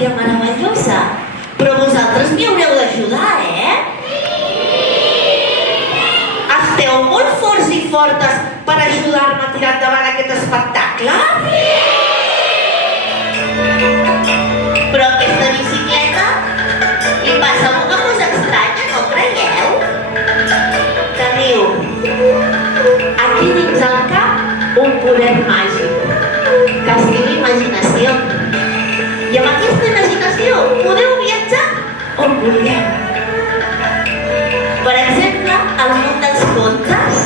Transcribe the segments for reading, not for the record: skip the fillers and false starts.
història meravellosa, però vosaltres m'hi haureu d'ajudar, Esteu molt forts i fortes per ajudar-me a tirar endavant aquest espectacle? Però aquesta bicicleta li passa una cosa estranya, no creieu? Teniu aquí dins el cap un poder màgic que es diu imaginació. I amb aquesta imaginació podeu viatjar on vulgueu. Per exemple, al món dels contes,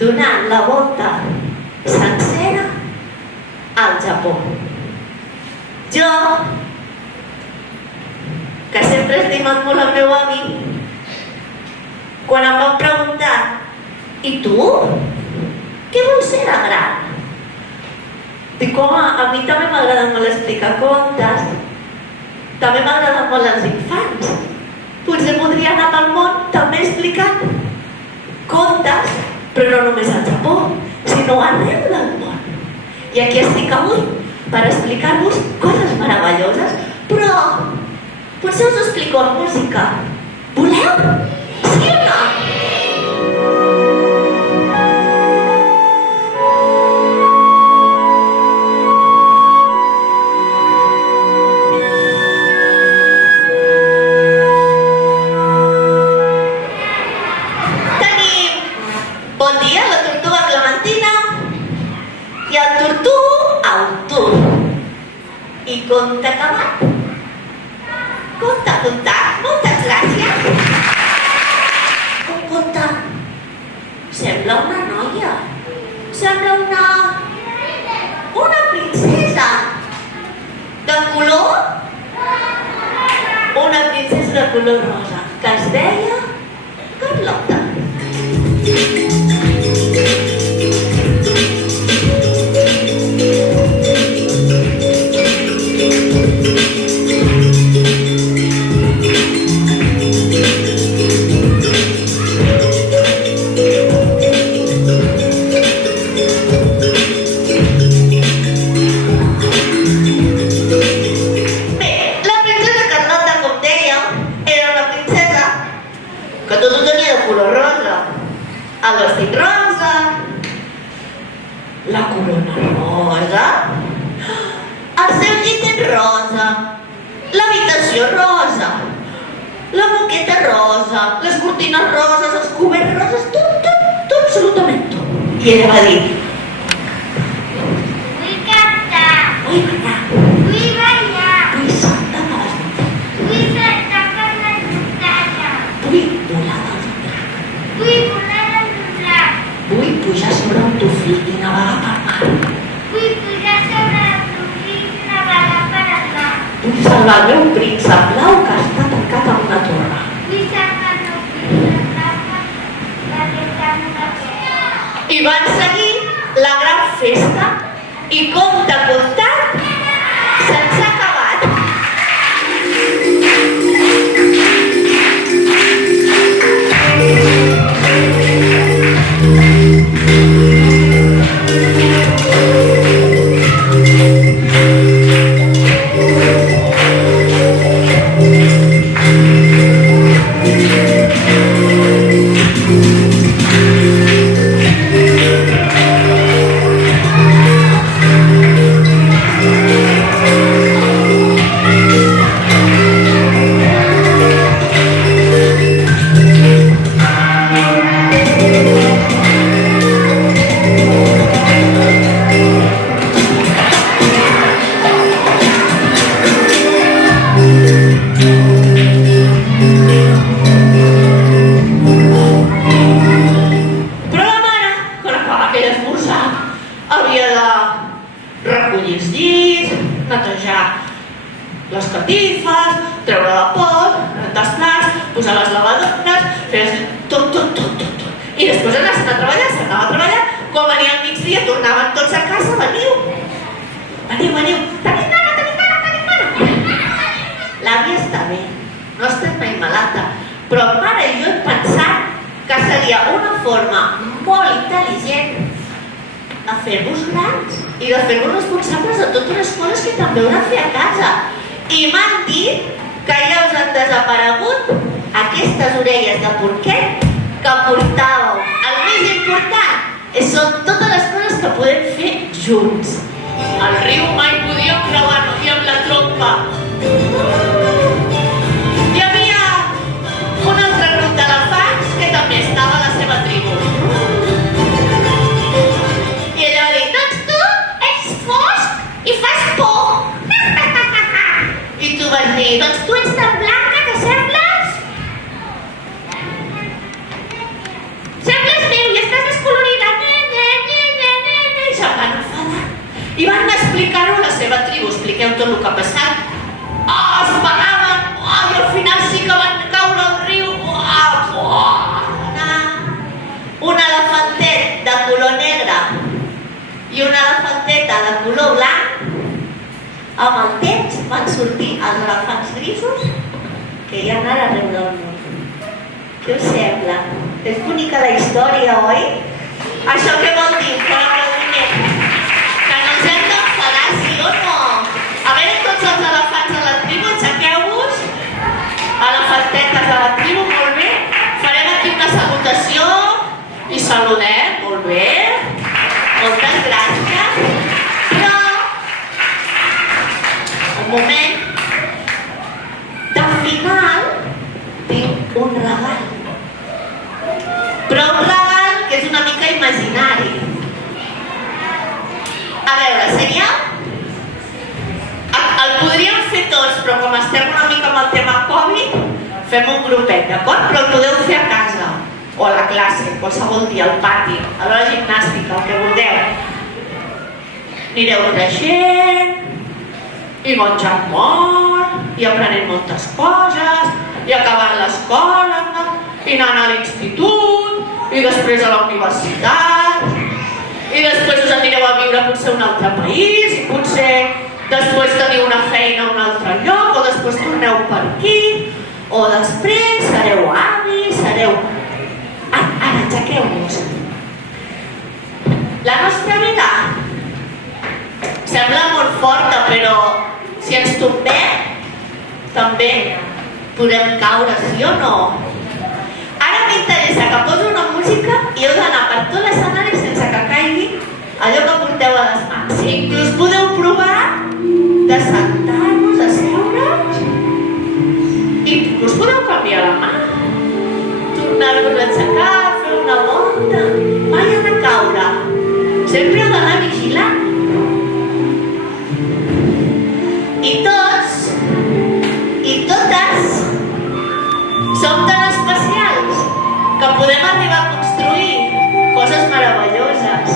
donant la volta sencera al Japó. Jo, que sempre he estimat molt el meu avi, quan em van preguntar «I tu? Què vols ser de gran?» Dic, home, a mi també m'agrada molt explicar contes, també m'agraden molt els infants. Potser podria anar pel món també explicant contes, però no només al Japó, sinó arreu del món. I aquí estic avui per explicar-vos coses meravelloses, però potser us ho explico amb música. Voleu? Sí o no? Conte acabat. Conte. Moltes gràcies. Un conte. Sembla una noia. Sembla una princesa. De color? Una princesa de color rosa, que es deia Carlota. El vestit rosa, la corona rosa, el seu llit rosa, l'habitació rosa, la moqueta rosa, les cortines roses, els coberts roses, tot, absolutament tot. I ella va dir: vull cantar, vull ballar, vull saltar a les muntanyes, vull saltar per les muntanyes, vull volar dels dracs, vull pujar sobre un tufí i navegar per mar. Vull pujar sobre un tufí i navegar per el mar. Vull salvar el meu príncep blau que està tancat en una torre. Vull salvar el meu príncep blau perquè està en una torre. I van seguir la gran festa i conte contat sense acabat. les catifes, treure la pot, rentar els plats, posar les lavadores, fer tot. I després anaven a treballar, s'anava a treballar, quan venia al migdia tornaven tots a casa, veniu, tenim gana. L'àvia està bé, no estem mai malalta, però el pare i jo hem pensat que seria una forma molt intel·ligent de fer-vos grans i de fer-vos responsables de totes les coses que també heu de fer a casa. I m'han dit que ja us han desaparegut aquestes orelles de porquet que portàveu. El més important són totes les coses que podem fer junts. Al riu mai podíem creuar-nos i amb la trompa. Hi havia un altre grup d'elefants que també estava a la seva tribu. I ella va dir, doncs tu ets fosc i fas por. I tu vas dir, doncs tu ets tan blanca que sembles meu i estàs descolorida. I se'n van enfadar. I van explicar-ho a la seva tribu. Expliqueu tot el que ha passat. Es pegaven. I al final sí que van caure al riu. Un elefantet de color negre i una elefanteta de color blanc. Amb el temps van sortir els elefants grisos que hi ha ara arreu del món. Què us sembla? És bonica la història, oi? Això què vol dir? Que no ens hem d'enfadar, sí o no? A veure, tots els elefants de la tribu, aixequeu-vos. Elefantetes de la tribu, molt bé. Farem aquí una salutació i saludem, molt bé. Moltes gràcies. Però, un moment, de final tinc un regal. Però un regal que és una mica imaginari. A veure, seria... El podríem fer tots, però com estem una mica amb el tema Covid, fem un grupet, d'acord? Però el podeu fer a casa, o a la classe, qualsevol dia, al pati, a l'hora gimnàstica, el que vulgueu. Anireu creixent, i menjant molt, i aprenent moltes coses, i acabant l'escola, i anant a l'institut, i després a la universitat, i després us anireu a viure potser a un altre país, i potser després teniu una feina a un altre lloc, o després torneu per aquí, o després sereu avis, sereu... Ara, aixequeu-vos. La nostra vida sembla molt forta, però si ens tombem, també podem caure, sí o no? Ara m'interessa que poso una música i heu d'anar per tot l'escenari sense que caigui allò que porteu a les mans. Inclús podeu provar de sentar-vos, asseure's, i us podeu canviar la mà. Tornar-vos a aixecar, fer una volta, mai ha de caure. Sempre heu d'anar vigilant. I tots i totes som tan especials que podem arribar a construir coses meravelloses.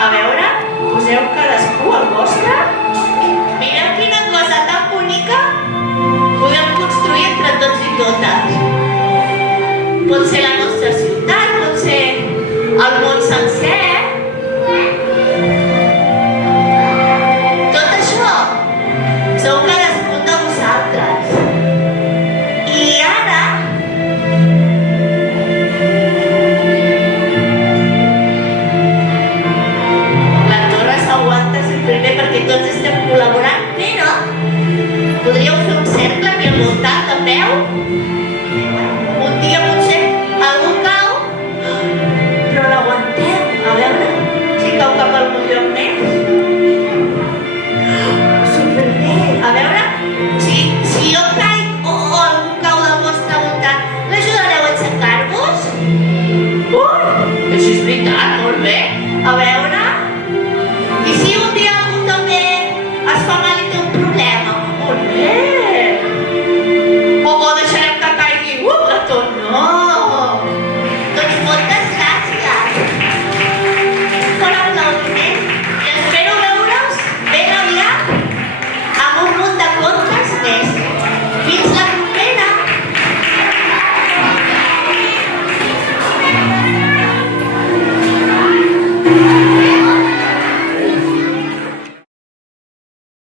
A veure, poseu cadascú el vostre. Mireu quina cosa tan bonica podem construir entre tots i totes. Pot ser la nostra ciutat, pot ser el món sencer. Tot això sou cadascun de vosaltres. I ara la torre s'aguanta sempre bé perquè tots estem col·laborant, però podríeu fer un cercle aquí al voltant, tapeu. Un dia potser algú cau, però l'aguantem. A veure si cau cap al millor més. Superbé. A veure si jo caic o algú cau del vostre voltant, l'ajudareu a aixecar-vos? Això és veritat, molt bé. A veure